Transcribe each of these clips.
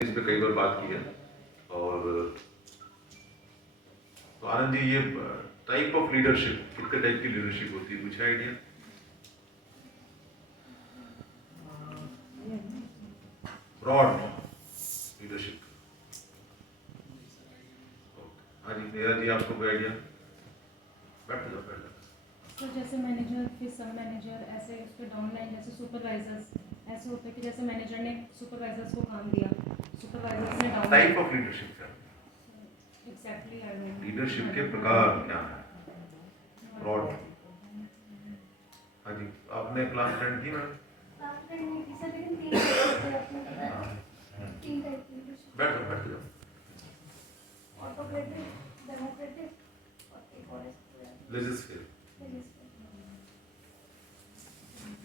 इस पे कई बार बात की है। और तो आनंद जी, ये टाइप ऑफ लीडरशिप, कितने टाइप की लीडरशिप होती है, कुछ आइडिया? Broad leadership. हाँ जी, नेहा जी, आपको कोई आइडिया? बैठ जाओ, बैठ जाओ। तो जैसे मैनेजर, फिर सब मैनेजर, ऐसे उस पर डाउनलाइन जैसे सुपरवाइजर्स, ऐसे होता है कि जैसे मैनेजर ने सुपरवाइजर्स को काम दिया, सुपरवाइजर्स ने डाउन टाइप ऑफ लीडरशिप क्या? Exactly I don't know. Leadership के प्रकार क्या है? ब्रॉड। हाँ जी, आपने क्लास अटेंड की मैम? बैठ जाओ, बैठ जाओ। लेजिस्लेटिव।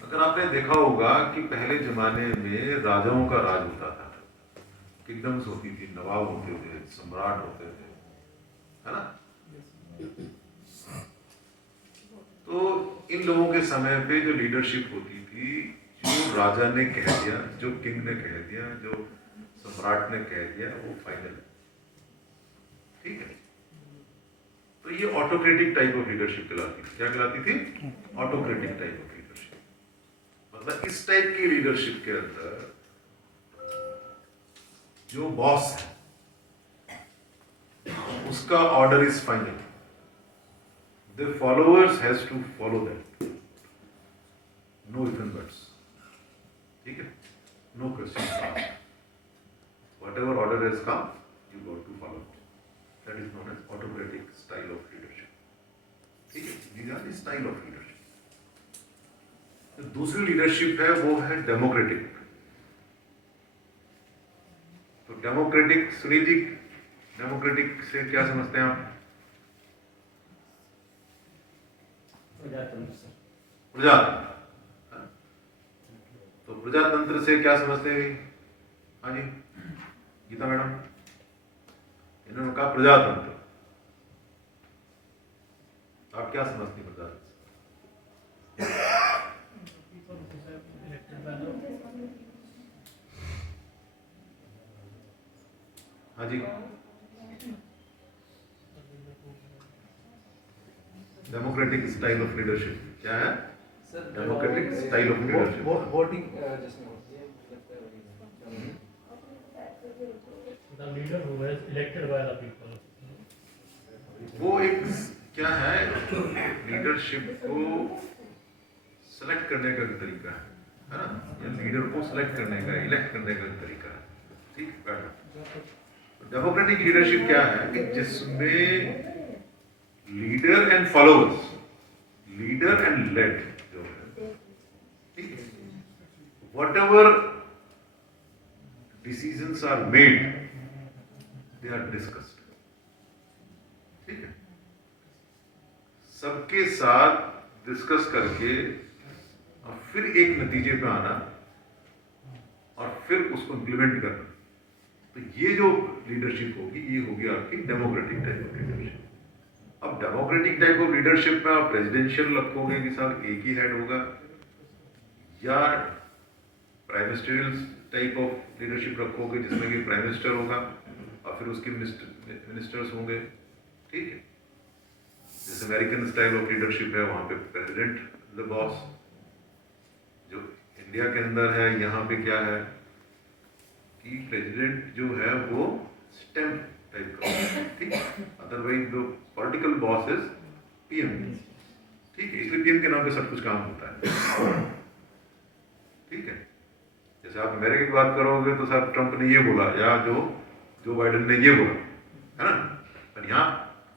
अगर आपने देखा होगा कि पहले जमाने में राजाओं का राज होता था, किंगडम्स होती थी, नवाब होते थे, सम्राट होते थे, है ना? तो इन लोगों के समय पे जो लीडरशिप होती थी, जो राजा ने कह दिया, जो किंग ने कह दिया, जो सम्राट ने कह दिया, वो फाइनल है। ठीक है? तो ये ऑटोक्रेटिक टाइप ऑफ लीडरशिप कहलाती थी। क्या कहलाती थी? Autocratic type of leadership. मतलब इस टाइप की लीडरशिप के अंदर जो बॉस है उसका order is final, the followers has to follow that, no if and buts. ठीक है? No question asked, whatever order has come, you got to follow it. That is known as autocratic style of leadership. ठीक है? These are the style of leadership. तो दूसरी leadership है वो है democratic. तो डेमोक्रेटिक, सुनील जी, डेमोक्रेटिक से क्या समझते हैं आप? प्रजातंत्र। तो प्रजातंत्र से क्या समझते हैं? हाँ जी, गीता मैडम, इन्होंने कहा प्रजातंत्र, आप क्या समझती हैं प्रजातंत्र? हाँ जी, डेमोक्रेटिक स्टाइल ऑफ लीडरशिप क्या है? Democratic style of leadership. Voting जिसमें होती है, The leader who is elected by the people. वो एक क्या है, लीडरशिप को सेलेक्ट करने का तरीका है ना? या लीडर को सेलेक्ट करने का, इलेक्ट करने का तरीका है। ठीक, बैठो। डेमोक्रेटिक लीडरशिप क्या है कि जिसमें leader and followers, leader and led जो है, ठीक है, whatever decisions are made, they are discussed. ठीक है? सबके साथ डिस्कस करके और फिर एक नतीजे पे आना और फिर उसको इम्प्लीमेंट करना। तो ये जो लीडरशिप होगी, ये होगी आपकी डेमोक्रेटिक टाइप ऑफ लीडरशिप। अब डेमोक्रेटिक टाइप ऑफ लीडरशिप में आप प्रेसिडेंशियल रखोगे कि साहब एक ही हेड होगा, या prime ministerial type of leadership रखोगे जिसमें कि प्राइम मिनिस्टर होगा और फिर उसके मिनिस्टर्स होंगे। ठीक है? जैसे अमेरिकन स्टाइल ऑफ लीडरशिप है, वहां पे प्रेसिडेंट द बॉस। जो इंडिया के अंदर है, यहाँ पे क्या है कि प्रेसिडेंट जो है वो स्टैम्प टाइप का, ठीक है? अदरवाइज जो पॉलिटिकल बॉस इज पीएम। ठीक है? इसलिए पीएम के नाम पे सब कुछ काम होता है। ठीक है? जैसे आप अमेरिका की बात करोगे तो साहब ट्रंप ने ये बोला, या जो बाइडेन ने ये बोला, है ना? पर यहाँ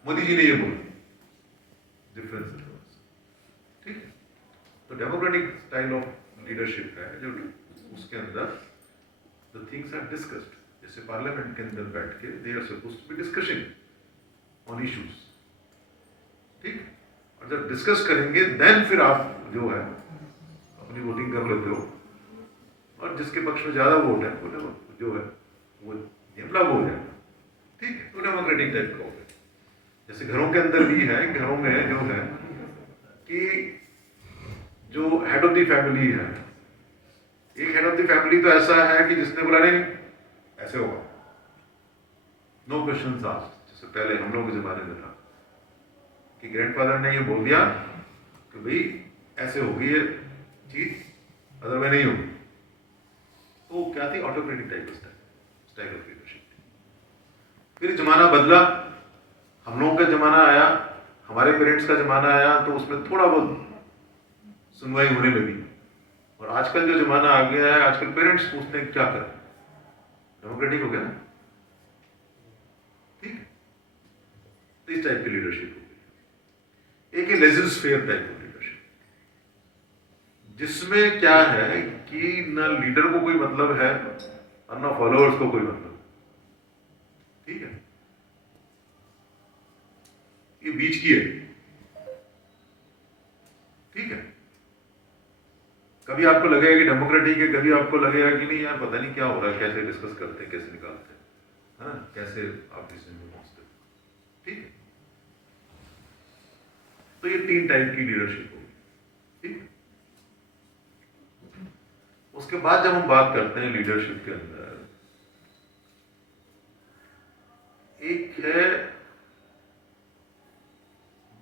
मोदी जी ने ये बोला, डिफरेंस है। ठीक है? तो डेमोक्रेटिक स्टाइल ऑफ लीडरशिप है जो उसके अंदर द थिंग्स आर डिस्कस्ड। जैसे पार्लियामेंट के अंदर बैठ के they are supposed to be discussion on issues. ठीक? और जब डिस्कस करेंगे देन फिर आप जो है अपनी वोटिंग कर लेते हो, और जिसके पक्ष में ज्यादा वोट है वो जो है वो लागू हो जाएगा। ठीक है? तो डेमोक्रेटिक टाइप का हो गया। जैसे घरों के अंदर भी है, घरों में जो है कि जो हेड ऑफ द फैमिली है, एक हेड ऑफ द फैमिली तो ऐसा है कि जिसने बोला नहीं ऐसे होगा, नो क्वेश्चन आस्क्ड। जैसे पहले हम लोग के जमाने में था कि ग्रैंडफादर ने ये बोल दिया कि भाई ऐसे होगी ये चीज, अदरवाइज नहीं होगी। तो क्या थी, autocratic type style of leadership. फिर जमाना बदला, हम लोगों का जमाना आया, हमारे पेरेंट्स का जमाना आया, तो उसमें थोड़ा बहुत सुनवाई होने लगी। और आजकल जो जमाना आ गया है, आजकल पेरेंट्स पूछते हैं क्या करें, डेमोक्रेटिक हो गया ना, ठीक है। तो इस टाइप की लीडरशिप हो गई। एक है लेजिस फेयर टाइप ऑफ लीडरशिप, जिसमें क्या है कि न लीडर को कोई मतलब है और न फॉलोअर्स को कोई मतलब, ठीक है। ये बीच की है, ठीक है। कभी आपको लगेगा कि डेमोक्रेटिक है, कभी आपको लगेगा कि नहीं यार पता नहीं क्या हो रहा है, कैसे डिस्कस करते हैं, कैसे निकालते हैं, है ना, कैसे आप डिसीजन में पहुंचते हैं, ठीक है। तो ये 3 टाइप की लीडरशिप होगी, ठीक है। उसके बाद जब हम बात करते हैं लीडरशिप के अंदर, एक है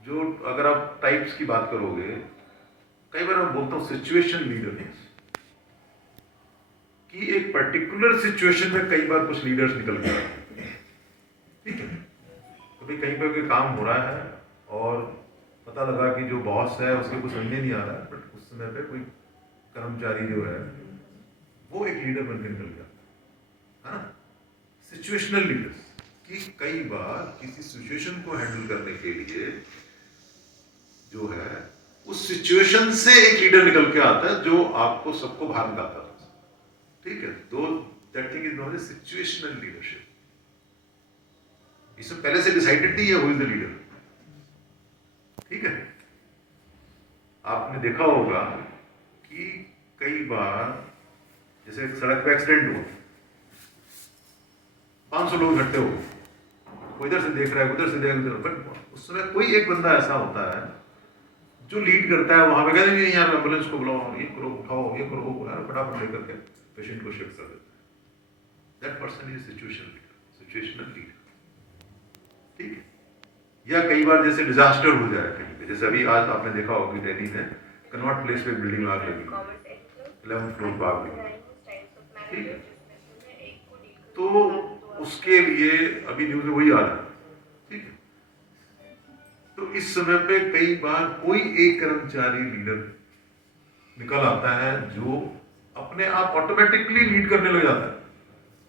जो, अगर आप टाइप्स की बात करोगे, कई बार मैं बोलता हूं सिचुएशन लीडरनेस, कि एक पर्टिकुलर सिचुएशन में कई बार कुछ लीडर्स निकल के आते हैं, ठीक है। तो भाई कहीं पर कोई काम हो रहा है और पता लगा कि जो बॉस है उसके कुछ समझ नहीं आ रहा है, बट उस समय पे कोई कर्मचारी जो है वो एक लीडर बनकर निकल गया, है ना। सिचुएशनल लीडर्स, कि कई बार किसी सिचुएशन को हैंडल करने के लिए जो है उस सिचुएशन से एक लीडर निकल के आता है जो आपको सबको बाहर निकालता है, ठीक है। तो that thing is not a situational leadership. इससे पहले से डिसाइडेड नहीं है हु इज द लीडर, ठीक है। आपने देखा होगा कि कई बार जैसे एक सड़क पे एक्सीडेंट हुआ, 500 लोग इकट्ठे हो, कोई इधर से देख रहा है, उधर से देख रहा है, बट उस समय कोई एक बंदा ऐसा होता है जो लीड करता है, वहां पे कहते नहीं यार एम्बुलेंस को बुलाओ, ये करो, उठाओ, ये करो, वो यार फटाफट लेकर के पेशेंट को शिफ्ट कर देता है। That person is situational leader, situational leader, ठीक है। या कई बार जैसे डिजास्टर हो जाए कहीं पे, जैसे अभी आज आपने देखा होगा कि दिल्ली में कनॉट प्लेस पे बिल्डिंग आग लगी, 11th फ्लोर पर आग लगी, ठीक है। तो उसके लिए अभी न्यूज में वही आ रहा है, ठीक है। तो इस समय पे कई बार कोई एक कर्मचारी लीडर निकल आता है जो अपने आप ऑटोमेटिकली लीड करने लग जाता है,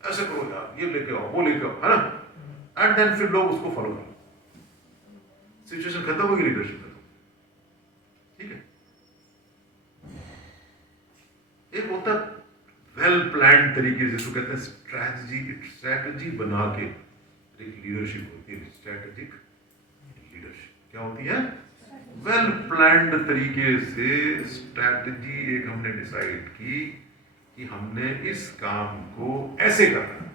ऐसे करो यार, ये लेके आओ, वो लेके आओ, है ना। एंड देन फिर लोग उसको फॉलो करें, सिचुएशन खत्म होगी, लीडरशिप खत्म, ठीक है। एक होता वेल प्लान तरीके से, जिसको कहते हैं स्ट्रैटेजी बना के एक लीडरशिप होती है। स्ट्रैटेजिक लीडरशिप क्या होती है, वेल प्लान्ड तरीके से स्ट्रैटेजी एक हमने डिसाइड की कि हमने इस काम को ऐसे करना है,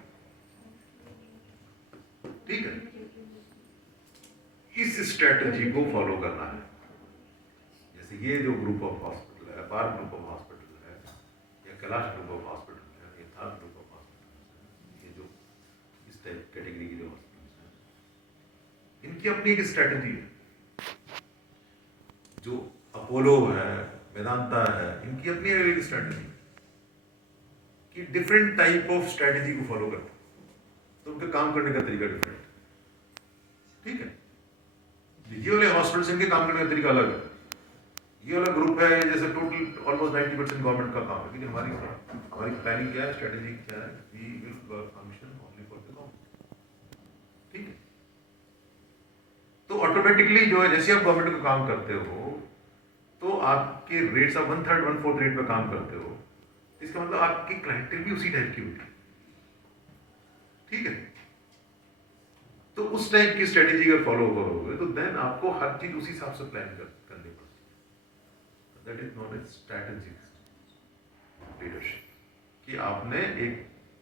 ठीक है। इस स्ट्रैटेजी को फॉलो करना है। जैसे ये जो ग्रुप ऑफ हॉस्पिटल है, पार्क ग्रुप ऑफ हॉस्पिटल है, या कैलाश ग्रुप ऑफ हॉस्पिटल है, या थार ग्रुप ऑफ हॉस्पिटल है, ये जो इस टाइप कैटेगरी के जो हॉस्पिटल हैं, इनकी अपनी एक स्ट्रैटेजी है। जो अपोलो है, वेदांता है, इनकी अपनी एक स्ट्रैटेजी कि डिफरेंट टाइप ऑफ स्ट्रैटेजी को फॉलो करते हैं, तो उनके काम करने का तरीका डिफरेंट है, ठीक है। ये वाले हॉस्पिटल इनके काम करने का तरीका अलग है। ये वाला ग्रुप है जैसे टोटल ऑलमोस्ट 90% गवर्नमेंट का काम है, लेकिन हमारी प्लानिंग क्या है, स्ट्रैटेजी क्या है, we will work function only for the government, ठीक है। तो ऑटोमेटिकली जो है, जैसे आप गवर्नमेंट का काम करते हो तो आपके रेट्स आप 1/3 1/4 रेट पे काम करते हो, इसका मतलब आपकी क्लाइंटेल भी उसी टाइप की होती है, ठीक है। तो उस टाइप की स्ट्रेटेजी अगर फॉलो करोगे तो देन आपको हर चीज उसी हिसाब से प्लान करनी पड़ती है। That is not a strategic leadership, कि आपने एक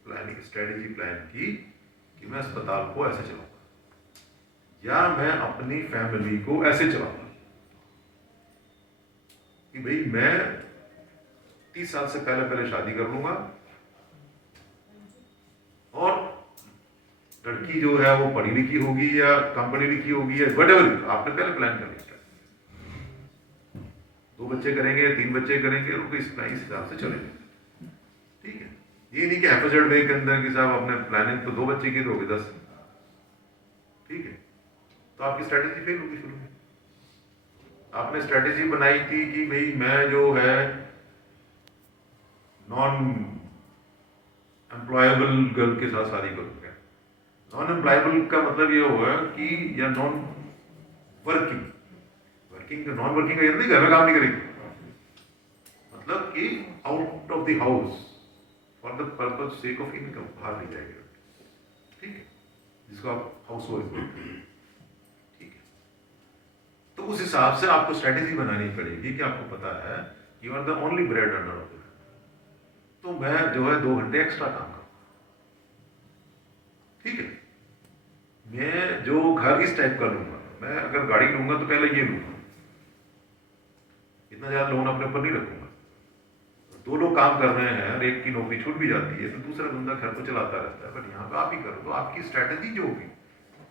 प्लानिंग स्ट्रेटेजी प्लान की कि मैं अस्पताल को ऐसे चलाऊंगा या मैं अपनी फैमिली को ऐसे चलाऊंगा, कि भाई मैं 30 साल से पहले शादी कर लूंगा और लड़की जो है वो पढ़ी लिखी होगी या कम पढ़ी लिखी होगी या वटेवर, आपने पहले प्लान कर लिया, 2 बच्चे करेंगे 3 बच्चे करेंगे, उनको इस हिसाब से चलेंगे। ठीक है, ये नहीं कि एफिशिएंट वे के अंदर कि साहब अपने प्लानिंग तो 2 बच्चे की दोगे 10, ठीक है, तो आपकी स्ट्रेटेजी फेल होगी शुरू में। आपने स्ट्रेटेजी बनाई थी कि भाई मैं जो है नॉन एम्प्लॉयबल गर्ल के साथ शादी करूंगा। नॉन एम्प्लॉयबल का मतलब ये हुआ कि या non working, working non working का नहीं, घर में काम नहीं करेगी, मतलब कि out of the house for the purpose sake of income, बाहर नहीं जाएगा। ठीक है, जिसको आप हाउस वाइफ बोलते हैं। ठीक है, तो उस हिसाब से आपको स्ट्रेटेजी बनानी पड़ेगी कि आपको पता है you are the only bread earner of the, तो मैं जो है 2 घंटे एक्स्ट्रा काम करूंगा। ठीक है, मैं जो घर इस टाइप का लूंगा, मैं अगर गाड़ी लूंगा तो पहले ये लूंगा, इतना ज्यादा लोन अपने ऊपर नहीं रखूंगा। 2 लोग काम कर रहे हैं और एक की नौकरी छूट भी जाती है तो दूसरा बंदा घर को चलाता रहता है, बट यहाँ पे आप ही करो तो आपकी स्ट्रेटेजी जो होगी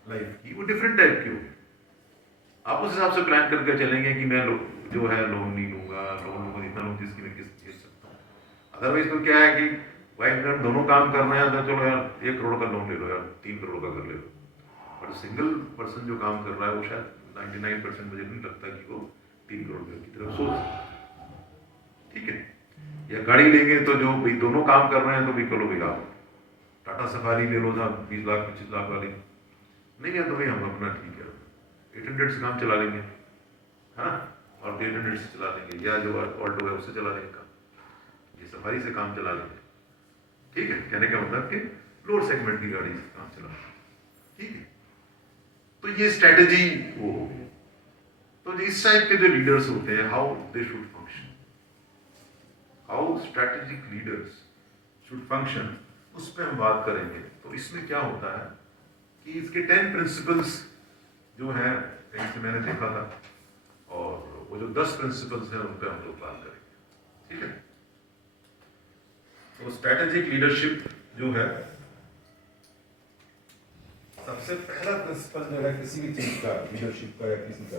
लाइफ की वो डिफरेंट टाइप की होगी। आप उस हिसाब से प्लान करके चलेंगे कि मैं जो है लोन नहीं लूंगा, लोन लूंगा इतना लोन जिसकी मैं किस्त दे सकता हूँ। अदरवाइज तो क्या है कि वाइफ गर्ल दोनों काम कर रहे हैं तो चलो यार 1 करोड़ का लोन ले लो, यार 3 करोड़ का कर ले लो, बट सिंगल पर्सन जो काम कर रहा है वो शायद 99% मुझे नहीं लगता कि वो 3 करोड़ की तरफ सोच। ठीक है, या गाड़ी लेंगे तो जो भाई दोनों काम कर रहे हैं तो भी चलो भैया टाटा सफारी ले लो साहब 20 लाख 25 लाख वाली, नहीं है तो भाई हम अपना ठीक है 800 से काम चला लेंगे, हाँ, और 800 से चला लेंगे, या जो ऑल्टो है उससे चला लेंगे काम, ये सफारी से काम चला लेंगे। ठीक है, कहने का मतलब कि लोअर सेगमेंट की गाड़ी से काम चला लेंगे। ठीक है, तो ये स्ट्रेटेजी वो होगी। तो इस टाइप के जो लीडर्स होते हैं, how they should function, how strategic leaders should function, उस पर हम बात करेंगे। तो इसमें क्या होता है कि इसके 10 प्रिंसिपल्स जो है कहीं से मैंने देखा था, और वो जो 10 प्रिंसिपल्स हैं उन पर हम लोग बात करेंगे। ठीक है, तो स्ट्रेटेजिक लीडरशिप जो है, सबसे पहला प्रिंसिपल जो है किसी भी चीज का, लीडरशिप का या किसी का,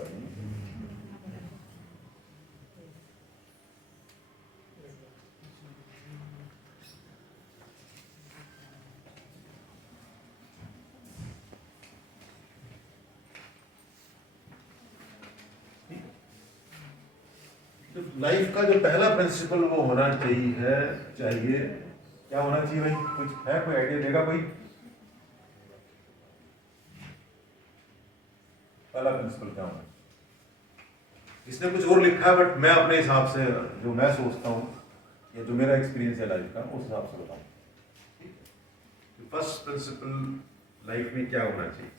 लाइफ का जो पहला प्रिंसिपल वो होना चाहिए क्या होना चाहिए भाई? कुछ है, कोई आइडिया देगा कोई? पहला प्रिंसिपल क्या होना? इसने कुछ और लिखा है बट मैं अपने हिसाब से जो मैं सोचता हूँ या जो मेरा एक्सपीरियंस है लाइफ का उस हिसाब से बताऊँ। फर्स्ट प्रिंसिपल लाइफ में क्या होना चाहिए?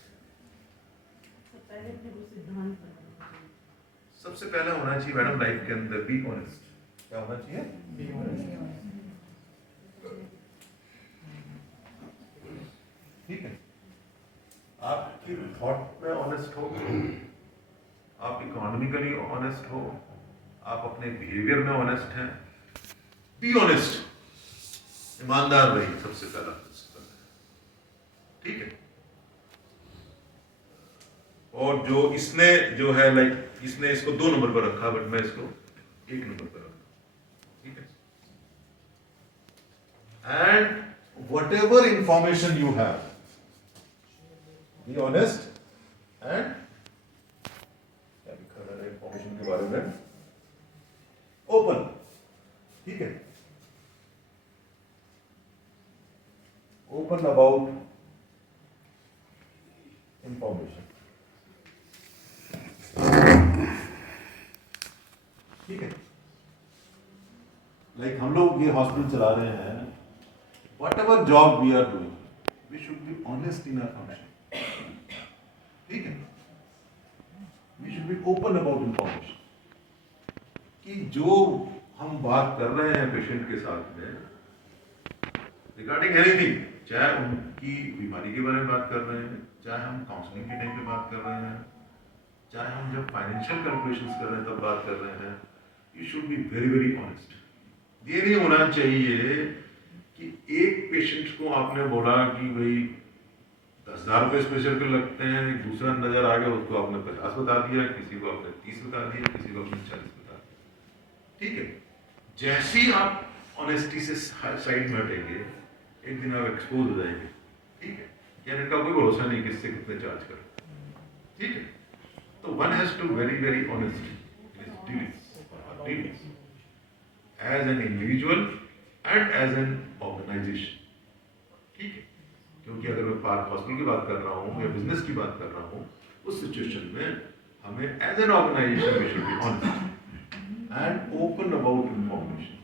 सबसे पहले होना चाहिए मैडम लाइफ के अंदर बी ऑनेस्ट। क्या होना चाहिए? Be honest. ठीक है, आपकी थॉट में ऑनेस्ट हो, आप इकोनॉमिकली ऑनेस्ट हो, आप अपने बिहेवियर में ऑनेस्ट हैं, बी ऑनेस्ट, ईमानदार रहिए, सबसे पहला प्रिंसिपल है। ठीक है, और जो इसने जो है लाइक इसने इसको 2 नंबर पर रखा बट मैं इसको 1 नंबर पर रखा। ठीक है, and what ever information you have, B honest and क्या लिखा है इंफॉर्मेशन के बारे में? ओपन। ठीक है, ओपन अबाउट इंफॉर्मेशन। ठीक है, लाइक हम लोग ये हॉस्पिटल चला रहे हैं, whatever job we are doing, we should be honest in our function. ठीक है, we should be open about information, कि जो हम बात कर रहे हैं पेशेंट के साथ में रिगार्डिंग एनीथिंग, चाहे उनकी बीमारी के बारे में बात कर रहे हैं, चाहे हम काउंसलिंग के टाइम पे बात कर रहे हैं, चाहे हम जब फाइनेंशियल कैलकुलेशंस कर रहे हैं तब बात कर रहे हैं, you should be very very honest. ये नहीं होना चाहिए कि एक पेशेंट को आपने बोला कि भाई 10,000 रुपये स्पेशल के लगते हैं, एक दूसरा नजर आ गया, उसको आपने 50 बता दिया, किसी को आपने 30 बता दिया, किसी को आपने 40 बता दिया। ठीक है, जैसे ही आप ऑनेस्टी से साइड में हटेंगे, एक दिन आप एक्सपोज हो जाएंगे। ठीक है, यार इनका कोई भरोसा नहीं किससे कितने चार्ज कर। ठीक है, तो one has to very honest dealings as an individual and as an organisation. ठीक है, क्योंकि अगर मैं पार्क हॉस्पिटल की बात कर रहा हूँ या बिजनेस की बात कर रहा हूँ, उस सिचुएशन में हमें as an organisation we should be honest and open about information,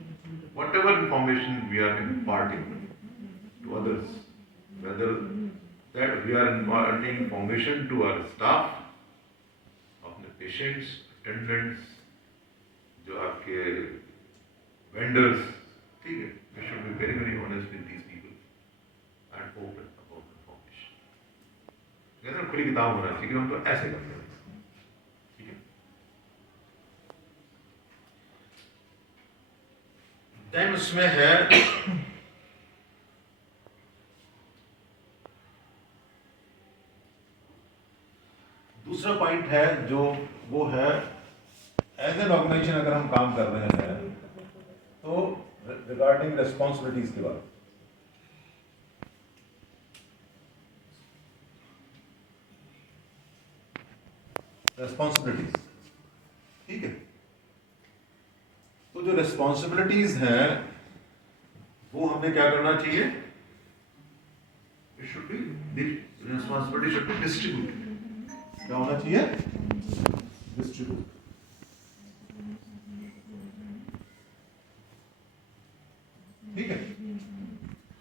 whatever information we are imparting to others, whether that we are imparting information to our staff, अपने पेशेंट्स, अटेंडेंट्स, जो आपके vendors. ठीक है, we should be very honest with these people and open about information। कहते हैं खुली किताब होना चाहिए कि हम तो ऐसे करते हैं। ठीक है, देन उसमें है दूसरा पॉइंट है जो वो है एज एन ऑर्गेनाइजेशन अगर हम काम कर रहे हैं तो रिगार्डिंग रिस्पॉन्सिबिलिटीज के बाद रिस्पॉन्सिबिलिटीज। ठीक है, तो जो रिस्पॉन्सिबिलिटीज हैं वो हमें क्या करना चाहिए, it should B responsibility should be distributed. क्या होना चाहिए, डिस्ट्रीब्यूट। ठीक है,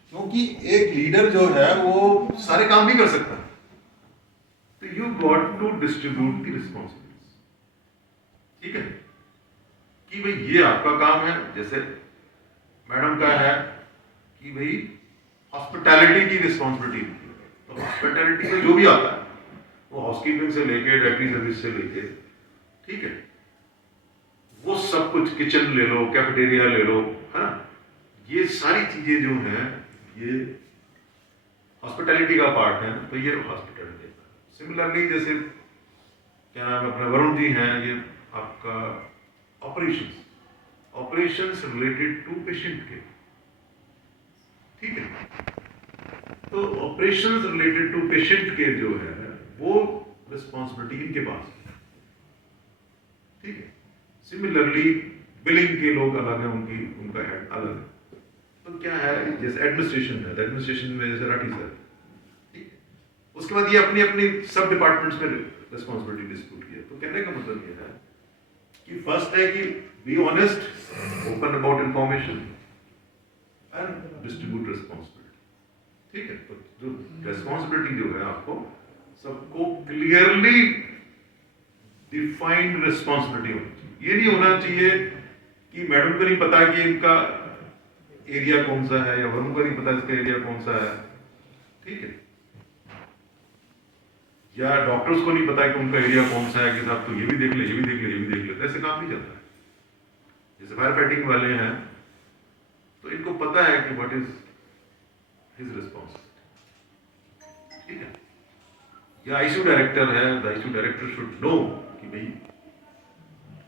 क्योंकि एक लीडर जो है वो सारे काम नहीं कर सकता, तो you got to distribute the responsibilities. ठीक है, कि भाई ये आपका काम है, जैसे मैडम का है कि भाई हॉस्पिटैलिटी की रिस्पॉन्सिबिलिटी, तो हॉस्पिटैलिटी में जो भी आता है वो हाउसकीपिंग से लेके डायरेक्टरी सर्विस से लेके, ठीक है, वो सब कुछ, किचन ले लो, कैफेटेरिया ले लो, है ना, ये सारी चीजें जो हैं ये हॉस्पिटैलिटी का पार्ट है। तो ये हॉस्पिटैलिटी। सिमिलरली जैसे क्या नाम है अपने वरुण जी हैं, ये आपका ऑपरेशंस रिलेटेड टू पेशेंट के। ठीक है, तो ऑपरेशंस रिलेटेड टू पेशेंट के जो है वो रिस्पॉन्सिबिलिटी इनके पास है। ठीक है, सिमिलरली बिलिंग के लोग अलग हैं, उनका हेड अलग है। तो क्या है, जैसे एडमिनिस्ट्रेशन है, एडमिनिस्ट्रेशन में जैसे राठी सर, ठीक है, उसके बाद ये अपनी अपनी सब डिपार्टमेंट्स में रिस्पॉन्सिबिलिटी डिस्ट्रीब्यूट किया। तो कहने का मतलब ये है कि फर्स्ट है कि be honest, open about information and distribute responsibility. ठीक है, तो जो रिस्पॉन्सिबिलिटी जो है आपको सबको क्लियरली डिफाइंड रिस्पॉन्सिबिलिटी होनी चाहिए। ये नहीं होना चाहिए कि मैडम को नहीं पता कि इनका एरिया कौन सा है, या वरुण को नहीं पता इसका एरिया कौन सा है। ठीक है, या डॉक्टर्स को नहीं पता कि उनका एरिया कौन सा है कि साहब तो ये भी देख ले, ये भी देख ले, ये भी देख ले। ऐसे काम नहीं चलता है। जैसे फायर फाइटिंग वाले हैं तो इनको पता है कि व्हाट इज हिज रिस्पॉन्सिबिलिटी। ठीक है, या आईसीयू डायरेक्टर है, the ICU director should know कि भाई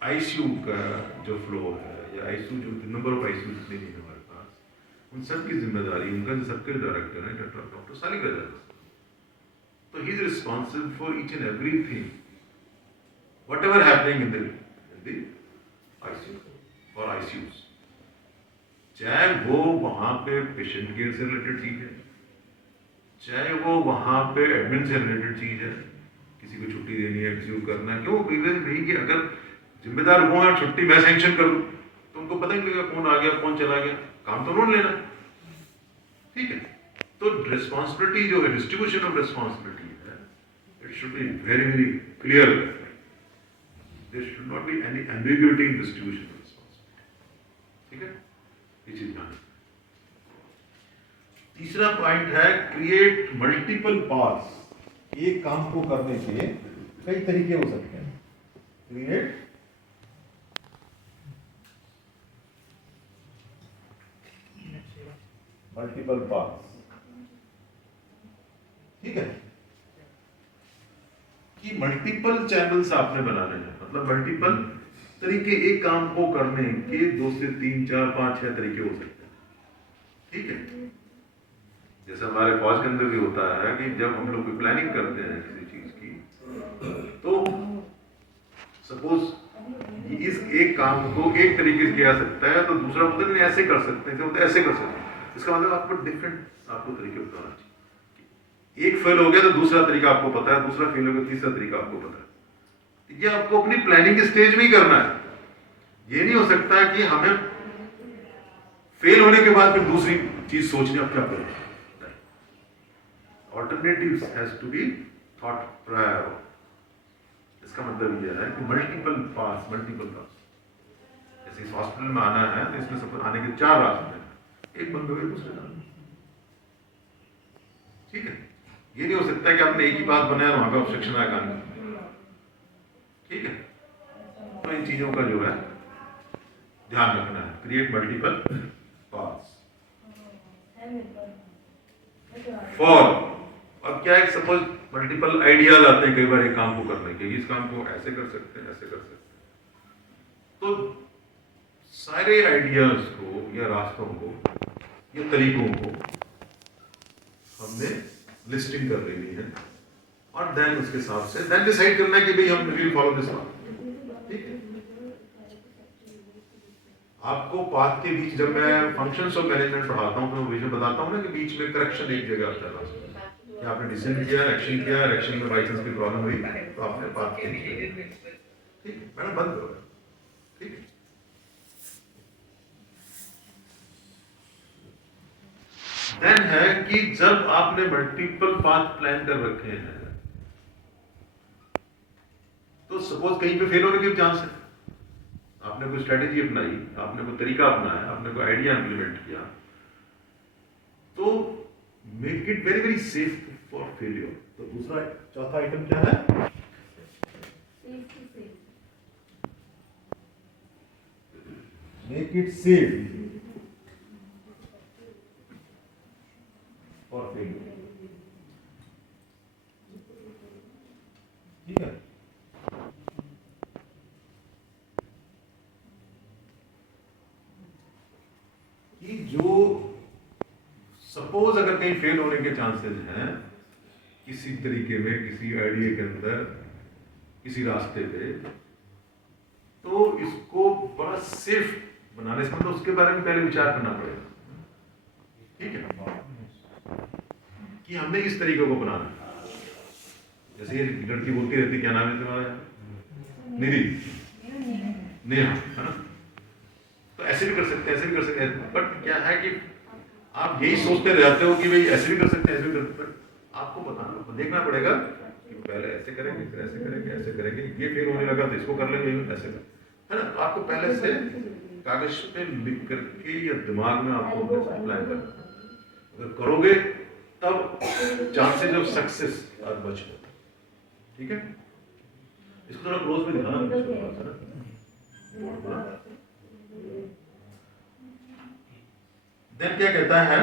आईसीयू का जो फ्लोर है या आईसीयू जो नंबर ऑफ आईसीयू जितने भी है हमारे पास, उन सब की जिम्मेदारी उनका जो सबके डायरेक्टर है डॉक्टर सालिका जाता है। So he is responsible for each and everything, whatever happening in the ICU or ICUs. चाहे वो वहाँ पे पेशेंट केयर से रिलेटेड चीज है, चाहे वो वहाँ पे एडमिन से रिलेटेड चीज है, किसी को छुट्टी देनी है, किसी को करना है, क्यों नहीं कि अगर जिम्मेदार वो है, छुट्टी मैं सैंक्शन कर दूं तो उनको पता नहीं लगेगा कौन आ गया कौन चला गया, काम तो उन्होंने लेना। ठीक है, तो रिस्पॉन्सिबिलिटी जो है, डिस्ट्रीब्यूशन ऑफ रिस्पॉन्सिबिलिटी है, it should be very clear. There should not be any ambiguity in distribution of responsibility. ठीक है, ये चीज ध्यान रखना। तीसरा पॉइंट है क्रिएट मल्टीपल पाथ्स। एक काम को करने के कई तरीके हो सकते हैं। क्रिएट मल्टीपल पाथ्स, ठीक है, कि मल्टीपल चैनल्स आपने बनाने हैं, मतलब मल्टीपल तरीके एक काम को करने के 2 से 3 4 5 6 तरीके हो सकते हैं, ठीक है। जैसे हमारे फौज के अंदर भी होता है कि जब हम लोग कोई प्लानिंग करते हैं किसी चीज की, तो सपोज इस एक काम को एक तरीके से किया जा सकता है, तो दूसरा बोलते हैं ऐसे कर सकते हैं, तो ऐसे कर सकते हैं। इसका मतलब आपको डिफरेंट आपको तरीके बताना चाहिए। एक फेल हो गया तो दूसरा तरीका आपको पता है, दूसरा फेल हो गया तीसरा तरीका आपको पता है। ये आपको अपनी प्लानिंग के स्टेज में ही करना है। ये नहीं हो सकता कि हमें फेल होने के बाद फिर दूसरी चीज सोचने अब क्या करें। Alternatives has to be thought prior. इसका मतलब यह है कि मल्टीपल पास, जैसे इस हॉस्पिटल में आना है तो इसमें सब आने के 4 रास्ते हैं, एक बंद हो गए दूसरे जाना, ठीक है। ये नहीं हो सकता कि आपने एक ही बात बनाया और वहां पे ऑब्स्ट्रक्शन आया काम, ठीक है। तो इन चीजों का जो है ध्यान रखना है, क्रिएट मल्टीपल पास फॉर। अब क्या है, सपोज मल्टीपल आइडियाज आते हैं कई बार एक काम को करने के, इस काम को ऐसे कर सकते हैं, ऐसे कर सकते हैं, तो सारे आइडियाज को या रास्तों को या तरीकों को हमने लिस्टिंग कर लेनी है, और देन उसके हिसाब से देन डिसाइड करना है कि भाई हम विल फॉलो दिस पाथ, ठीक है। आपको पाथ के बीच, जब मैं फंक्शंस ऑफ मैनेजमेंट पढ़ाता हूं तो मैं विजन बताता हूं ना कि बीच में करेक्शन एक जगह आता है, कि आपने डिसीजन किया, एक्शन में बाई चांस की प्रॉब्लम हुई तो आपने बात की, ठीक है, मैंने बंद करो, ठीक है। देन है कि जब आपने मल्टीपल पाथ प्लान कर रखे हैं, तो सपोज कहीं पे फेल होने के चांस है, आपने कोई स्ट्रेटेजी अपनाई, आपने कोई तरीका अपनाया, आपने कोई आइडिया इंप्लीमेंट किया, तो make it very very safe for failure. तो दूसरा चौथा आइटम क्या है, make it safe for failure, ठीक है। कि जो सपोज अगर कहीं फेल होने के चांसेस हैं किसी तरीके में, किसी आइडिया के अंदर, किसी रास्ते पे, तो इसको बड़ा सेफ बनाने से मतलब उसके बारे में पहले विचार करना पड़ेगा, ठीक है, कि हमने इस तरीके को बनाना है। जैसे ये लड़की बोलती रहती, क्या नाम है तुम्हारा, निधि, नेहा, है ना, तो ऐसे भी कर सकते हैं, ऐसे भी कर सकते हैं, बट क्या है कि आप यही सोचते रह जाते हो कि भाई ऐसे भी कर सकते हैं, ऐसे भी कर सकते हैं। आपको बताना, देखना पड़ेगा कि पहले ऐसे करेंगे, फिर ऐसे करेंगे, ऐसे करेंगे, ये फेल होने लगा तो इसको कर लेंगे, ऐसे कर, है ना। तो आपको पहले से कागज पे लिख करके या दिमाग में आपको प्लान करना, अगर करोगे तब chances of success are much better, ठीक है। इसको थोड़ा क्लोज में दिखाना, देन क्या कहता है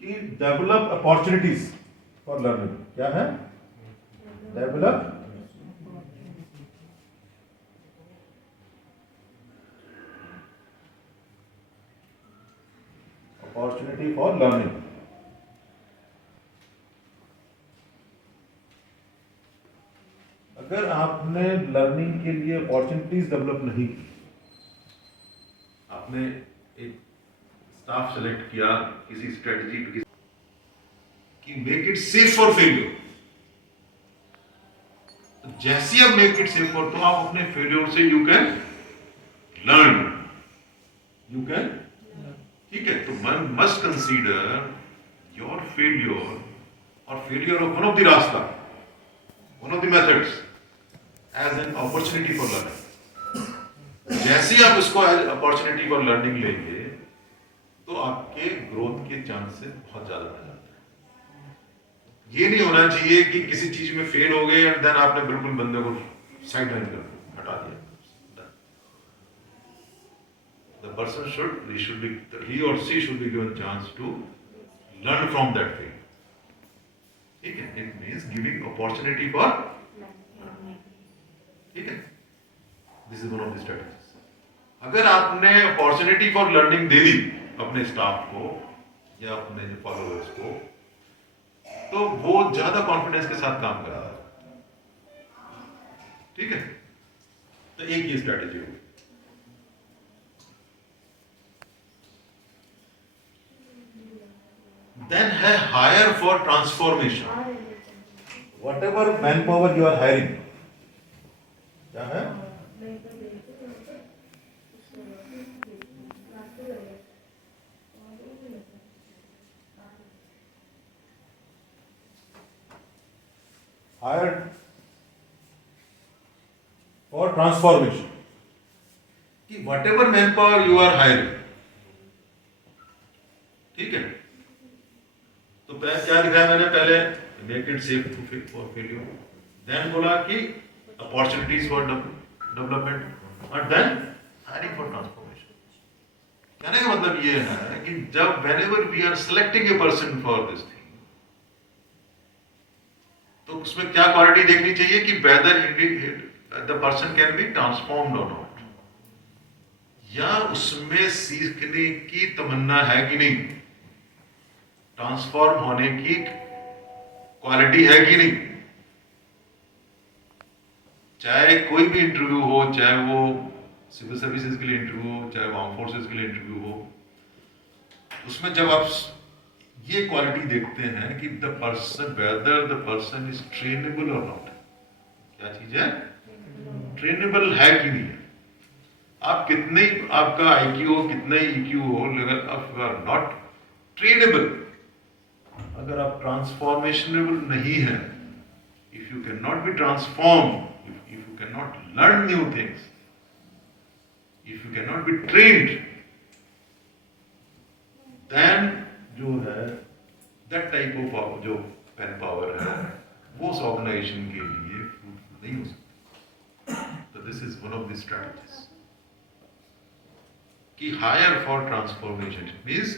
कि डेवलप अपॉर्चुनिटीज फॉर लर्निंग। क्या है, डेवलप अपॉर्चुनिटी फॉर लर्निंग। अगर आपने लर्निंग के लिए अपॉर्चुनिटीज डेवलप नहीं की, आपने एक स्टाफ सेलेक्ट किया किसी स्ट्रेटजी कि make it safe for failure, तो जैसे आप मेक इट सेफ फॉर, तो आप अपने फेलियर से you can learn, you can, ठीक है। तो one must consider your failure और failure of one of the रास्ता, one of the methods as an opportunity for learning. जैसे ही आप उसको एज अपॉर्चुनिटी फॉर लर्निंग लेंगे तो आपके ग्रोथ के चांसेस बहुत ज्यादा बढ़ जाते हैं। ये नहीं होना चाहिए कि किसी चीज में फेल हो गए एंड देन आपने बिल्कुल बंदे को साइड लाइन कर हटा दिया। person he or she should be given a chance to learn from that thing. ठीक है? It means giving opportunity for, ठीक है? This is one of the strategies. अगर आपने opportunity for learning दे दी अपने स्टाफ को या अपने फॉलोअर्स को, तो वो ज्यादा कॉन्फिडेंस के साथ काम कर रहा है, ठीक है? तो एक ये स्ट्रैटेजी होगी. Then है hire for transformation. Whatever manpower you are hiring, क्या है? Hired for transformation. कि whatever manpower you are hiring, ठीक है? तो क्या लिखा है मैंने पहले? Make it safe for failure. Then बोला कि opportunities for development, and then hiring for transformation. कहने का मतलब ये है कि जब whenever we are selecting a person for this thing, तो उसमें क्या क्वालिटी देखनी चाहिए कि whether the person can be transformed or not, या उसमें सीखने की तमन्ना है कि नहीं, ट्रांसफॉर्म होने की क्वालिटी है कि नहीं. चाहे कोई भी इंटरव्यू हो, चाहे वो सिविल सर्विसेज के लिए इंटरव्यू हो, चाहे वो आर्म फोर्सेज के लिए इंटरव्यू हो, उसमें जब आप ये क्वालिटी देखते हैं कि the person whether the person is trainable और नॉट. क्या चीज है? ट्रेनेबल है कि नहीं है. आप कितने आपका आईक्यू हो, कितना ही ईक्यू हो, लेकिन आप यू आर नॉट ट्रेनेबल, अगर आप ट्रांसफॉर्मेशनेबल नहीं है, if you can not be transform, if you can not learn new things, if you can not be trained, then जो है दैट टाइप ऑफ जो मैन पावर है वो उस ऑर्गेनाइजेशन के लिए फ्रूटफुल नहीं हो सकता. तो this is one of the strategies कि hire for transformation means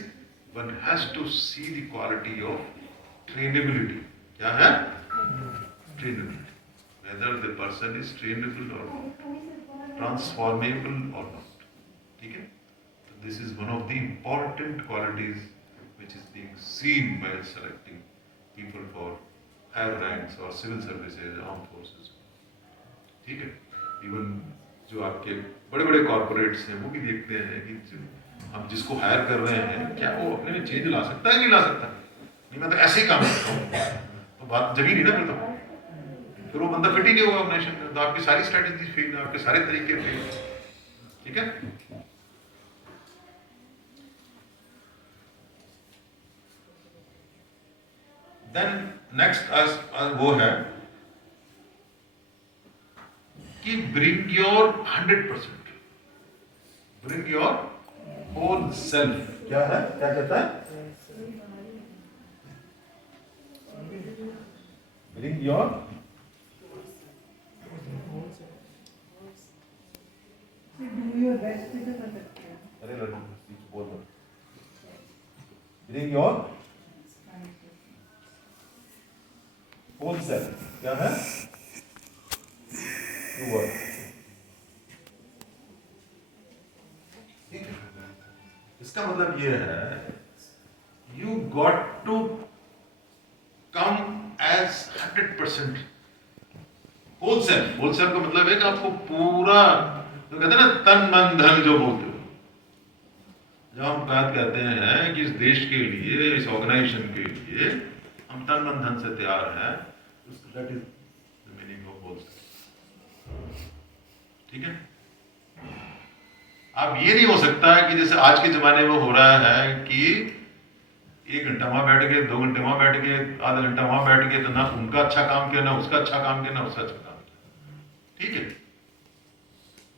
one has to see the quality of trainability. क्या है? Trainability, whether the person is trainable और ट्रांसफॉर्मेबल और नॉट. ठीक है? तो this is one of the important qualities which is being seen by selecting people for higher ranks or civil services, armed forces. ठीक है? Even जो आपके बड़े बड़े कॉर्पोरेट्स हैं वो भी देखते हैं कि हम जिसको हायर कर रहे हैं क्या वो अपने में चेंज ला सकता है, नहीं ला सकता. नहीं, मैं तो ऐसे ही काम करता हूँ, तो बात जगी नहीं ना फिर तो. फिर वो बंदा फिट ही नहीं होगा ऑर्गेनाइजेशन में, तो आपकी सारी स्ट्रेटेजी फेल है, आपके सारे तरीके फेल. ठीक है? देन नेक्स्ट वो है कि bring your 100%, bring your whole self. क्या है? क्या कहता है? ब्रिंग योर अरे बोल दो. Bring your whole self. क्या है? इसका मतलब ये है you got to come as 100% whole self. Whole self का मतलब है कि आपको पूरा, तो कहते हैं ना तन मन धन जो बोलते हो, जब हम बात कहते हैं कि इस देश के लिए, इस ऑर्गेनाइजेशन के लिए हम तन मन धन से तैयार हैं, that is the meaning of whole self. ठीक है? अब ये नहीं हो सकता है कि जैसे आज के जमाने में हो रहा है कि 1 घंटा वहां बैठ गए, 2 घंटे वहां बैठ गए, आधा घंटा वहां बैठ गए, तो ना उनका अच्छा काम किया, ना उसका अच्छा काम किया, ना उसका अच्छा काम किया. ठीक है?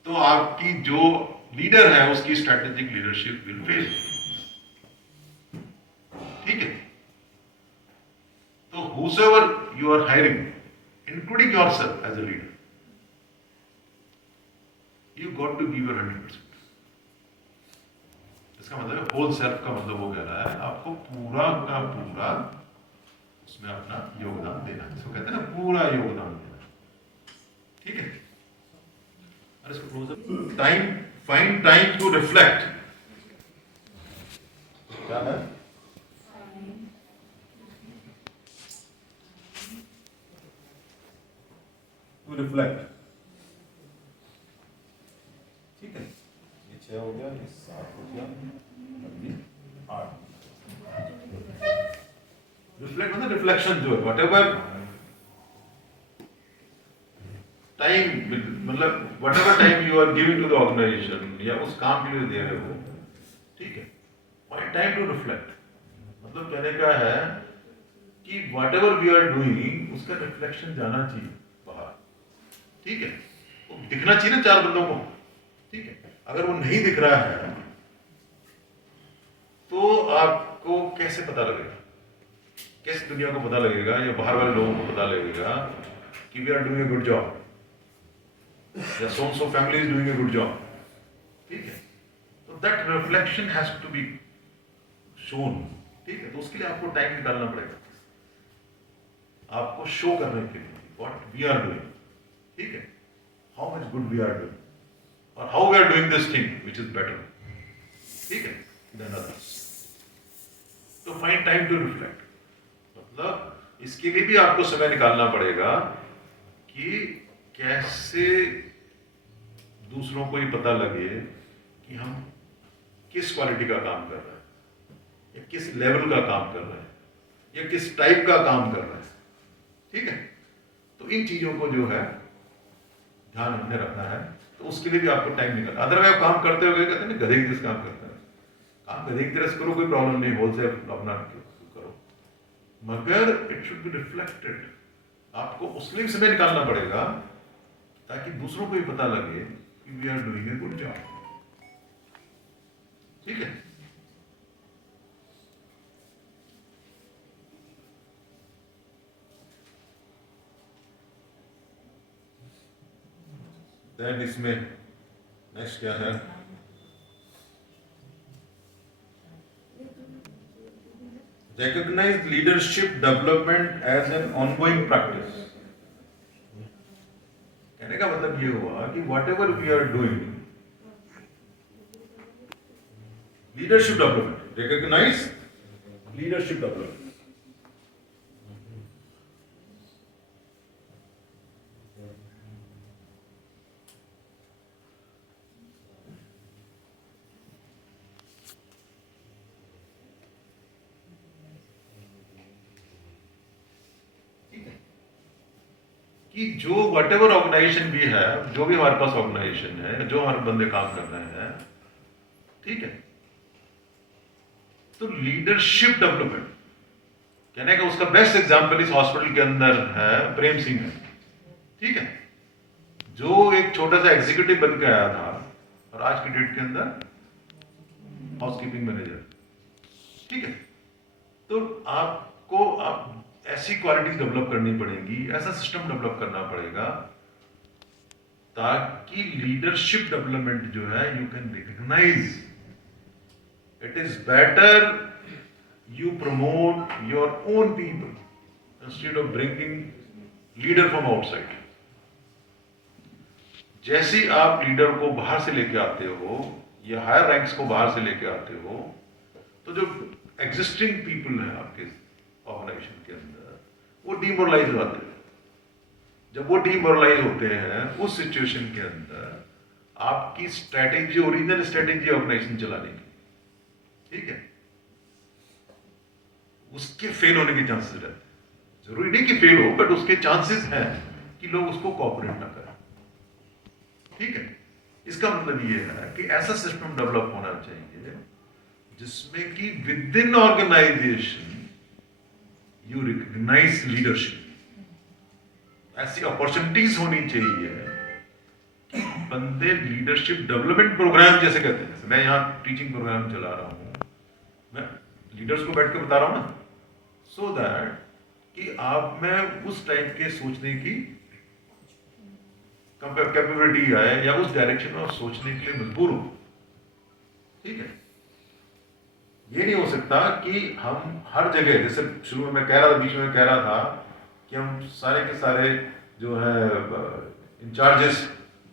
तो आपकी जो लीडर है उसकी स्ट्रेटेजिक लीडरशिप विल फेल. ठीक है? तो whosoever you are hiring, including yourself as a leader, you got to give your 100%. इसका मतलब होल सेल्फ का मतलब वो कह रहा है आपको पूरा का पूरा उसमें अपना योगदान देना है। इसको कहते हैं ना पूरा योगदान देना, ठीक है। और इसको closure time, find time to reflect, क्या है? टू रिफ्लेक्ट, ठीक है। ये 6 हो गया, ये 7 हो गया, और ये 8। रिफ्लेक्ट मतलब रिफ्लेक्शन जो है, वट एवर टाइम, मतलब whatever time you are giving to the organisation या उस काम के लिए दे रहे हो, ठीक है। फाइंड टाइम टू रिफ्लेक्ट मतलब कहने का है कि whatever we are doing उसका रिफ्लेक्शन जाना चाहिए बाहर, ठीक है। वो दिखना चाहिए ना 4 बंदों को, ठीक है। अगर वो नहीं दिख रहा है तो आपको कैसे पता लगेगा, कैसे दुनिया को पता लगेगा या बाहर वाले लोगों को पता लगेगा कि we are doing a good job या so family is doing a good job, ठीक है। तो that reflection has to be shown, ठीक है। तो उसके लिए आपको टाइम निकालना पड़ेगा, आपको शो करने के लिए व्हाट वी आर डूइंग, ठीक है। How much good we are doing और how we are doing this thing which is better, ठीक है, देन अदर्स। तो फाइंड टाइम टू रिफ्लेक्ट मतलब इसके लिए भी आपको समय निकालना पड़ेगा कि कैसे दूसरों को ये पता लगे कि हम किस क्वालिटी का काम कर रहे हैं या किस लेवल का काम कर रहे हैं या किस टाइप का काम कर रहे हैं, ठीक है। तो इन चीजों को जो है ध्यान हमने रखना है, तो उसके लिए भी आपको टाइम निकालना। अदरवाइज आप काम करते हुए कहते हैं ना गधे की तरह काम करता है, काम गधे की तरह से करो, कोई प्रॉब्लम नहीं, होल से अपना करो, मगर इट शुड बी रिफ्लेक्टेड। आपको उसके लिए समय निकालना पड़ेगा ताकि दूसरों को भी पता लगे कि we are doing a good job, ठीक है। देन इसमें नेक्स्ट क्या है, recognize leadership development as an ongoing practice। कहने का मतलब ये हुआ कि whatever we are doing, leadership development, recognize leadership development। कि जो वट एवर ऑर्गेनाइजेशन भी है, जो भी हमारे पास ऑर्गेनाइजेशन है, जो हमारे बंदे काम कर रहे हैं, ठीक है। तो लीडरशिप डेवलपमेंट कहने का उसका बेस्ट एग्जांपल इस हॉस्पिटल के अंदर है प्रेम सिंह है, ठीक है। जो एक छोटा सा एग्जीक्यूटिव बन के आया था और आज की डेट के अंदर हाउसकीपिंग मैनेजर, ठीक है। तो आपको आप ऐसी क्वालिटीज डेवलप करनी पड़ेगी, ऐसा सिस्टम डेवलप करना पड़ेगा ताकि लीडरशिप डेवलपमेंट जो है you can recognise it is better you promote your own people instead of bringing leader from outside. जैसे ही आप लीडर को बाहर से लेके आते हो या हायर रैंक्स को बाहर से लेके आते हो, तो जो एग्जिस्टिंग पीपल है आपके ऑर्गेनाइजेशन के अंदर वो डिमोरलाइज हो जाते हैं। जब वो डिमोरलाइज होते हैं उस सिचुएशन के अंदर आपकी स्ट्रैटेजी, ओरिजिनल स्ट्रैटेजी ऑर्गेनाइजेशन चलाने की, ठीक है, उसके फेल होने के चांसेस रहते हैं। जरूरी नहीं कि फेल हो, बट उसके चांसेस हैं कि लोग उसको कोऑपरेट ना करें, ठीक है। इसका मतलब ये है कि ऐसा सिस्टम डेवलप होना चाहिए जिसमें कि within organisation you recognise leadership. ऐसी अपॉर्चुनिटीज होनी चाहिए कि बंदे लीडरशिप डेवलपमेंट प्रोग्राम जैसे कहते हैं, मैं यहाँ टीचिंग प्रोग्राम चला रहा हूँ, मैं लीडर्स को बैठ के बता रहा हूँ ना, सो दैट कि आप में उस टाइप के सोचने की कैपेबिलिटी आए या उस डायरेक्शन में सोचने के लिए मजबूर हो, ठीक है। ये नहीं हो सकता कि हम हर जगह, जैसे शुरू में मैं कह रहा था, बीच में कह रहा था कि हम सारे के सारे जो है इंचार्जेस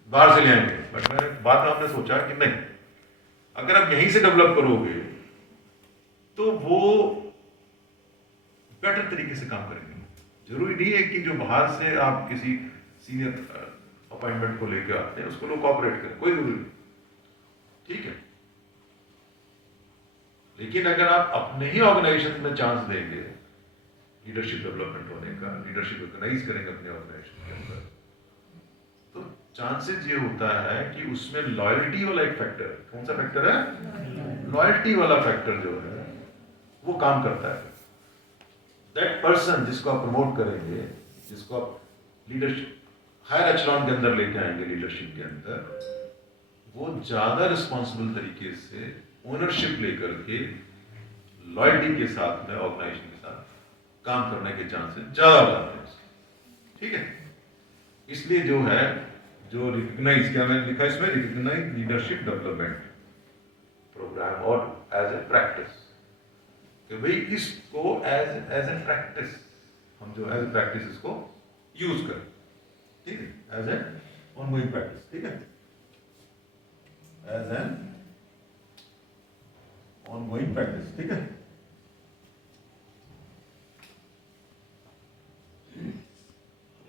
बाहर से ले आएंगे, बट मैंने बाद में हमने सोचा कि नहीं, अगर आप यहीं से डेवलप करोगे तो वो बेटर तरीके से काम करेंगे। जरूरी नहीं है कि जो बाहर से आप किसी सीनियर अपॉइंटमेंट को लेकर आते हैं उसको लोग कॉपरेट करें, कोई जरूरी नहीं, ठीक है। लेकिन अगर आप अपने ही ऑर्गेनाइजेशन में चांस देंगे लीडरशिप डेवलपमेंट होने का, लीडरशिप ऑर्गेनाइज करेंगे अपने ऑर्गेनाइजेशन के अंदर, तो चांसेस ये होता है कि उसमें लॉयल्टी वाला एक फैक्टर, कौन सा फैक्टर है, लॉयल्टी वाला फैक्टर जो है वो काम करता है। दैट पर्सन जिसको आप प्रमोट करेंगे, जिसको आप लीडरशिप हायर एचलॉन के अंदर लेके आएंगे लीडरशिप के अंदर, वो ज्यादा रिस्पॉन्सिबल तरीके से ओनरशिप लेकर के लॉयल्टी के साथ में ऑर्गेनाइजेशन के साथ काम करने के चांसेस ज्यादा हो जाते हैं, ठीक है। इसलिए जो है, जो रिकग्नाइज, क्या मैंने लिखा इसमें, रिकग्नाइज लीडरशिप डेवलपमेंट प्रोग्राम और एज ए प्रैक्टिस, कि भाई इसको एज ए प्रैक्टिस, हम जो एज ए प्रैक्टिस इसको यूज करें, ठीक है, एज ए ऑनगोइंग प्रैक्टिस, ठीक है, एज एन ऑनगोइंग प्रैक्टिस, ठीक है।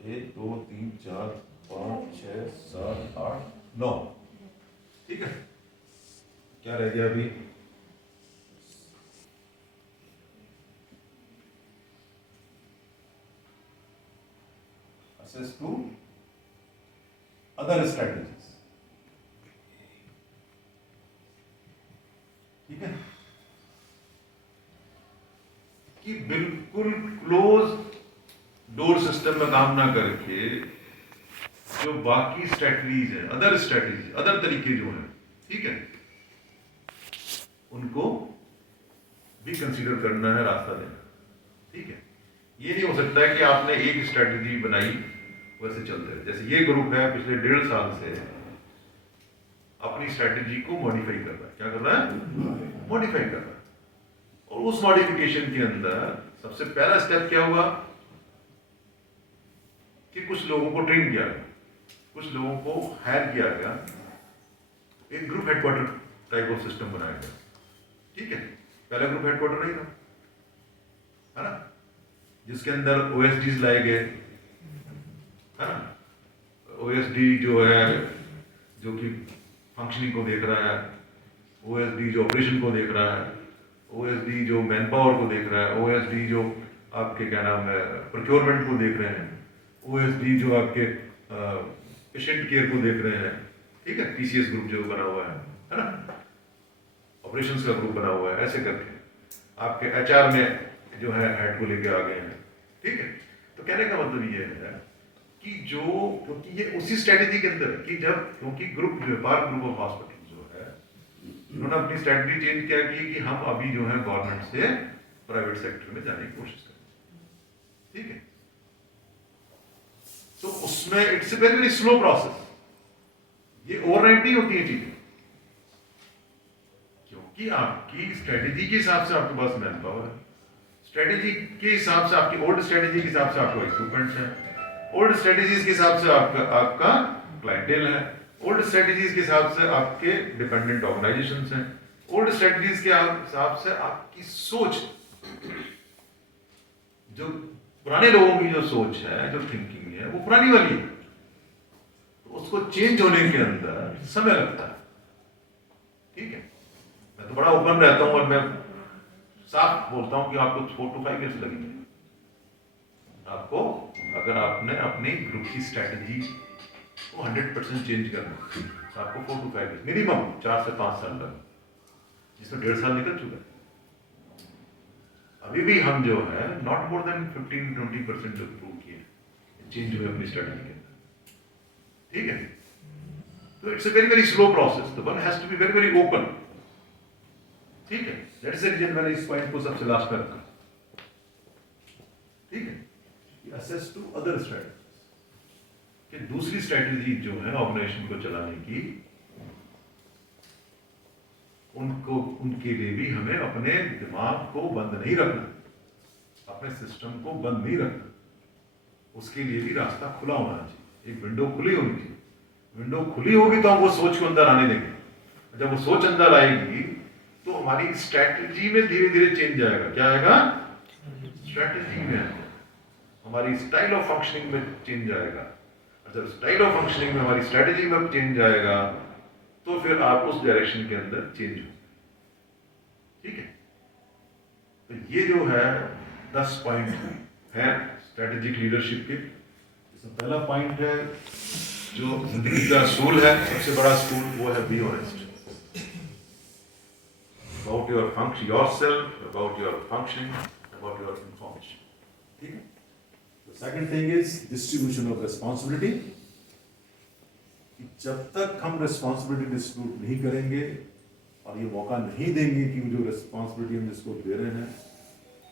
एक, दो, तीन, चार, पाँच, 6, 7, 8, 9, ठीक है। क्या रह गया अभी, access to other strategies, ठीक है, कि बिल्कुल क्लोज डोर सिस्टम में काम ना करके जो बाकी स्ट्रेटजीज हैं, अदर स्ट्रेटजीज, अदर तरीके जो हैं, ठीक है, उनको भी कंसीडर करना है, रास्ता देना, ठीक है। ये नहीं हो सकता है कि आपने एक स्ट्रेटजी बनाई वैसे चलते रहे। जैसे ये ग्रुप है पिछले 1.5 साल से अपनी स्ट्रेटजी को मॉडिफाई कर रहा है, क्या कर रहा है, मॉडिफाई कर रहा है, और उस मॉडिफिकेशन के अंदर सबसे पहला स्टेप क्या हुआ कि कुछ लोगों को ट्रेन किया गया, कुछ लोगों को हायर किया गया, एक group headquarter type of system बनाया गया, ठीक है। पहला ग्रुप हेडक्वार्टर नहीं था, है ना, जिसके अंदर ओएसडीज लाए गए, है ना, ओएसडी जो है जो कि फंक्शनिंग को देख रहा है, ओएसडी जो ऑपरेशन को देख रहा है, ओएसडी जो मैन पावर को देख रहा है, ओएसडी जो आपके क्या नाम है प्रोक्योरमेंट को देख रहे हैं, ओएसडी जो आपके पेशेंट केयर को देख रहे हैं, ठीक है, पीसीएस ग्रुप जो बना हुआ है ना, ऑपरेशंस का ग्रुप बना हुआ है, ऐसे करके आपके एचआर में जो है हेड को लेके आ गए हैं, ठीक है। तो कहने का मतलब ये है कि जो, क्योंकि ये उसी स्ट्रेटेजी के अंदर कि जब, क्योंकि ग्रुप जो है पार्क ग्रुप ऑफ हॉस्पिटल जो है, उन्होंने अपनी स्ट्रेटेजी चेंज क्या की कि हम अभी जो है गवर्नमेंट से प्राइवेट सेक्टर में जाने की कोशिश करें, ठीक है। तो उसमें it's a very very slow process, ये ओवरनाइट नहीं होती है चीजें, क्योंकि आपकी स्ट्रेटेजी के हिसाब से आपके पास मैन पावर है, स्ट्रेटेजी के हिसाब से आपकी ओल्ड स्ट्रेटेजी के हिसाब से आपको इक्विपमेंट्स है, ओल्ड स्ट्रेटेजीज के हिसाब से आपका क्लाइंटेल है, ओल्ड स्ट्रेटेजीज के हिसाब से आपके डिपेंडेंट ऑर्गेनाइजेशंस हैं, ओल्ड स्ट्रेटेजीज के हिसाब से आपकी सोच, जो पुराने लोगों की जो सोच है, जो थिंकिंग है, वो पुरानी वाली है, तो उसको चेंज होने के अंदर समय लगता है, ठीक है। मैं तो बड़ा ओपन रहता हूं और मैं साफ बोलता हूं कि आपको 4 to 5 years लगेंगे आपको, अगर आपने अपनी ग्रुप की स्ट्रेटजी को 100% चेंज करना, तो आपको 4 to 5 years मिनिमम 4 से 5 साल लगे, जिसमें 1.5 साल निकल चुका है। अभी भी हम जो है नॉट मोर देन 15-20% जो इम्प्रूव किए, चेंज हुए अपनी स्ट्रेटजी के अंदर, ठीक है। तो it's a very very slow process, the one has to be very very open, ठीक है। दैट इज द रीजन मैंने इस पॉइंट को सबसे लास्ट में रखा, ठीक है, असेस टू अदर स्ट्रेटजीज, कि दूसरी स्ट्रेटजी जो है ऑर्गेनाइजेशन को चलाने की, उनको उनके लिए भी हमें अपने दिमाग को बंद नहीं रखना, अपने सिस्टम को बंद नहीं रखना, उसके लिए भी रास्ता खुला होना चाहिए, एक विंडो खुली होनी चाहिए। विंडो खुली होगी तो हम वो सोच को अंदर आने देंगे, जब वो सोच अंदर आएगी तो हमारी स्ट्रैटेजी में धीरे धीरे चेंज आएगा। क्या आएगा? स्ट्रैटेजी में आएगा, हमारी स्टाइल ऑफ फंक्शनिंग में चेंज आएगा। और जब स्टाइल ऑफ फंक्शनिंग में हमारी स्ट्रैटेजी में चेंज आएगा तो फिर आप उस डायरेक्शन के अंदर चेंज हो। ठीक है, तो ये जो है 10 पॉइंट है स्ट्रैटेजिक लीडरशिप के। इसमें पहला पॉइंट है जो जिंदगी का असूल है, सबसे बड़ा असूल, वो है be honest about your function, yourself, about your functioning, about your information. ठीक है, the second thing is distribution of responsibility. जब तक हम रिस्पॉन्सिबिलिटी डिस्ट्रीब्यूट नहीं करेंगे और ये मौका नहीं देंगे कि जो रिस्पॉन्सिबिलिटी हम जिसको दे रहे हैं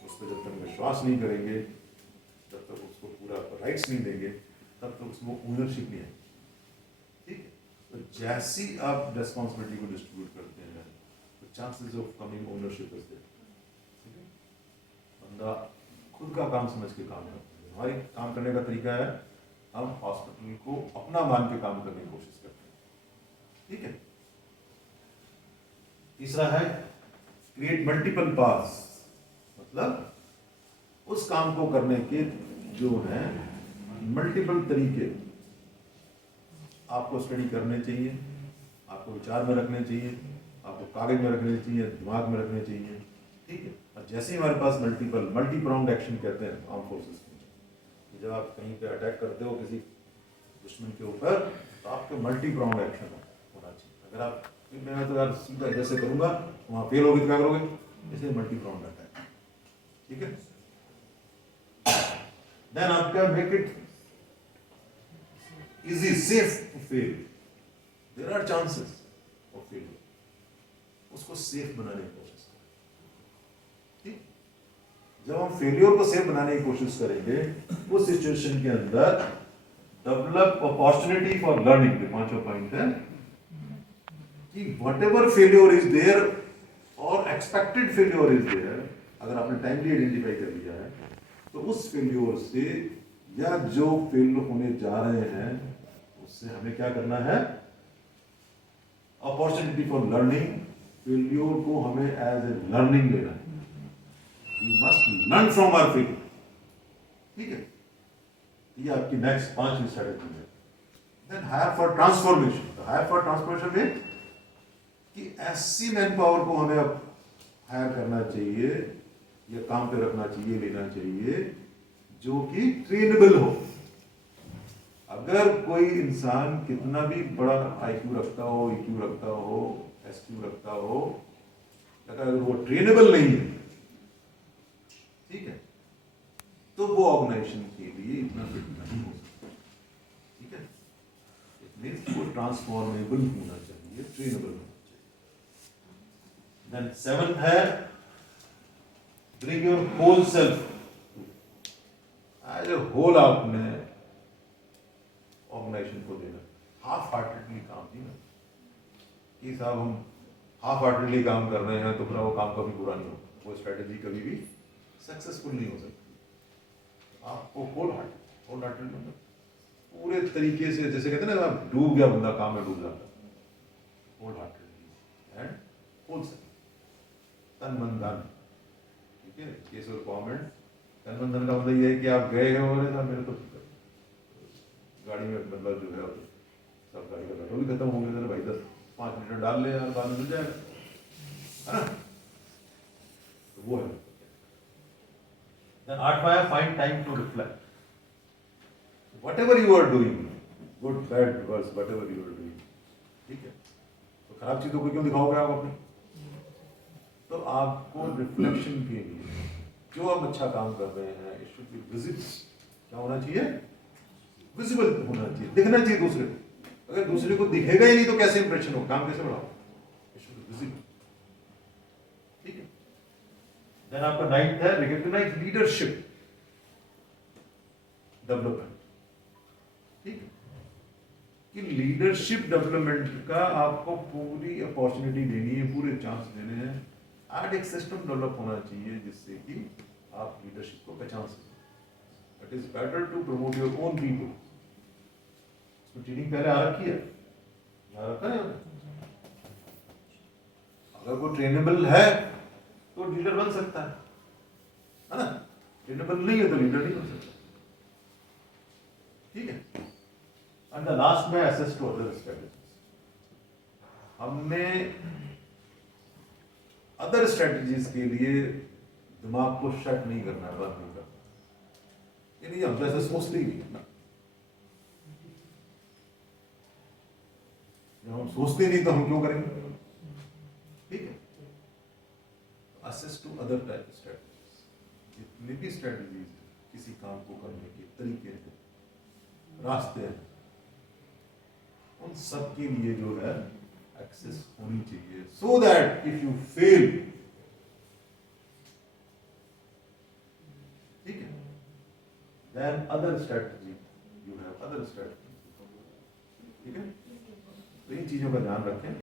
उस पर जब तक विश्वास नहीं करेंगे, जब तक उसको पूरा राइट्स नहीं देंगे, तब तक उसमें ओनरशिप नहीं है। ठीक है, तो जैसी आप रिस्पॉन्सिबिलिटी को डिस्ट्रीब्यूट करते हैं तो chances of coming ownership is there. ठीक है, बंदा खुद का काम समझ के काम करता है। हमारी काम करने का तरीका है, हम हॉस्पिटल को अपना मान के काम करने की कोशिश करते हैं। ठीक है, तीसरा है क्रिएट मल्टीपल पाथ्स, मतलब उस काम को करने के जो है मल्टीपल तरीके आपको स्टडी करने चाहिए, आपको विचार में रखने चाहिए, आपको कागज में रखने चाहिए, दिमाग में रखने चाहिए। ठीक है, और जैसे ही हमारे पास मल्टी प्राउंड एक्शन कहते हैं आर्म फोर्सेस में, जब आप कहीं पे अटैक करते हो किसी दुश्मन के ऊपर तो आपको मल्टी प्राउंड एक्शन होना चाहिए। अगर आप मैं तो यार सीधा जैसे करूंगा वहां फेल होगी तो क्या करोगे? जैसे मल्टी प्राउंड अटैक। ठीक है, देन आपका make it easy, safe to fail. There are chances of failure, उसको सेफ बनाने की कोशिश करें। ठीक, जब हम फेलियर को सेफ बनाने की कोशिश करेंगे उस सिचुएशन के अंदर डेवलप अपॉर्चुनिटी फॉर लर्निंग। पांचवा पॉइंट है कि व्हाटएवर फेलियर इज देयर और एक्सपेक्टेड फेलियर इज देयर, अगर आपने टाइमली आइडेंटिफाई कर लिया है तो उस फेलियर से या जो फेल होने जा रहे हैं उससे हमें क्या करना है? Opportunity for learning. फेलियर को हमें एज ए लर्निंग लेना है। We must learn from our failure. ठीक है, ये आपकी नेक्स्ट 5वीं स्ट्रेटजी है। Then hire for transformation. तो hire for transformation में कि ऐसी मैन पावर को हमें अब हायर करना चाहिए या काम पे रखना चाहिए, लेना चाहिए जो कि ट्रेनेबल हो। अगर कोई इंसान कितना भी बड़ा IQ रखता हो, EQ रखता हो, SQ रखता हो, अगर वो ट्रेनेबल नहीं है, ठीक है, तो वो ऑर्गेनाइजेशन के लिए इतना फिट नहीं हो सकता। ठीक है, इट मींस वो ट्रांसफॉर्मेबल होना चाहिए, ट्रेनेबल होना चाहिए। देन 7 है bring your whole self as a whole. आपने ऑर्गेनाइजेशन को देना, हाफ हार्टेडली काम नहीं ना कि साहब हम हाफ हार्टेडली काम कर रहे हैं तो फिर वो काम कभी पूरा नहीं होगा, वो स्ट्रेटेजी कभी भी सक्सेसफुल नहीं हो सकती। आपको होल हार्टेड मतलब पूरे तरीके से, जैसे कहते हैं ना आप डूब गया बंदा, काम में डूब जाता है, whole hearted and whole self, तन मन धन। ठीक है, केस और कमेंट, तन मन धन का मतलब ये है कि आप गए हो और मेरे तो गाड़ी में मतलब जो है सब गाड़ी का पेट्रोल भी खत्म हो गया, भाई 10-5 लीटर डाल ले यार, बाद में मिल जाएगा, है ना? तो वो है। Then 8वां है find time to reflect. Whatever you are doing, good, bad, worse, whatever you are doing, ठीक है, तो खराब चीजों को क्यों दिखाओगे आप अपने? तो आपको रिफ्लेक्शन के लिए जो आप अच्छा काम कर रहे हैं, it should be visible. क्या होना चाहिए? विजिबल होना चाहिए, दिखना चाहिए दूसरे को। अगर दूसरे को दिखेगा ही नहीं तो कैसे इंप्रेशन हो, काम कैसे बढ़ाओ? It should be visible. ठीक है, देन आपका 9th है रिकॉग्नाइज लीडरशिप डेवलपमेंट। ठीक है, कि लीडरशिप डेवलपमेंट का आपको पूरी अपॉर्चुनिटी देनी है, पूरे चांस देने हैं। आज एक सिस्टम डेवलप होना चाहिए जिससे कि आप लीडरशिप को पहचान सकें। It is better to promote your own people. उसमें ट्रेनिंग पहले आ रखी है, आ रखा है। अगर वो ट्रेनेबल है तो लीडर बन सकता है ना? ट्रेनेबल नहीं है तो लीडर नहीं बन सकता। ठीक है। एंड द लास्ट में एसेस टू अदर स्ट्रेटजीज। हमने अदर स्ट्रेटजीज के लिए दिमाग को शट नहीं करना है, बंद नहीं करना। ये नहीं, हम जैसे सोचते ही नहीं है ना। जब हम सोचते नहीं तो हम क्यों करेंगे? ठीक है। Access to other type strategies. जितनी भी स्ट्रेटजीज किसी काम को करने के तरीके हैं, रास्ते हैं, उन सब के लिए जो है एक्सेस होनी चाहिए, so that if you fail, ठीक है, then other strategy, you have other strategy. ठीक है, तो इन चीजों का ध्यान रखें।